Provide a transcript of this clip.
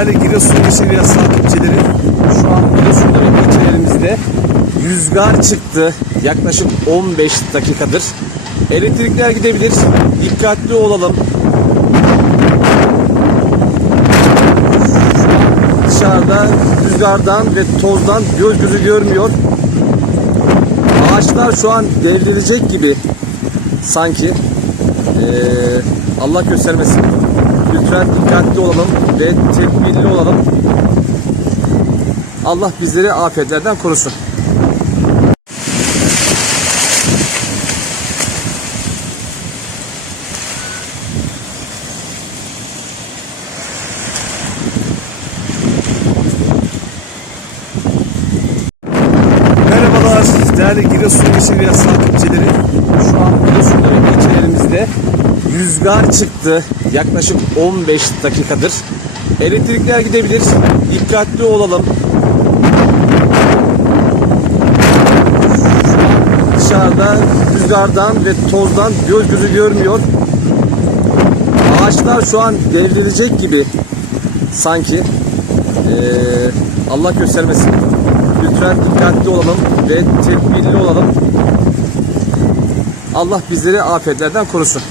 Değerli Giresun Yeşilya takipçileri, şu an Giresun'da ilçelerimizde rüzgar çıktı. Yaklaşık 15 dakikadır. Elektrikler gidebilir. Dikkatli olalım. Dışarıda rüzgardan ve tozdan göz gözü görmüyor. Ağaçlar şu an devrilecek gibi sanki. Ee, Allah göstermesin. Lütfen dikkatli olalım ve tedbirli olalım. Allah bizleri afetlerden korusun. Merhabalar değerli Giresun Yeşilya takipçileri. Şu an Giresun'da ilçelerimizde rüzgar çıktı. Yaklaşık 15 dakikadır. Elektrikler gidebilir. Dikkatli olalım. Dışarıda rüzgardan ve tozdan göz gözü görmüyor. Ağaçlar şu an devrilecek gibi sanki. Ee, Allah göstermesin. Lütfen dikkatli olalım ve tedbirli olalım. Allah bizleri afetlerden korusun.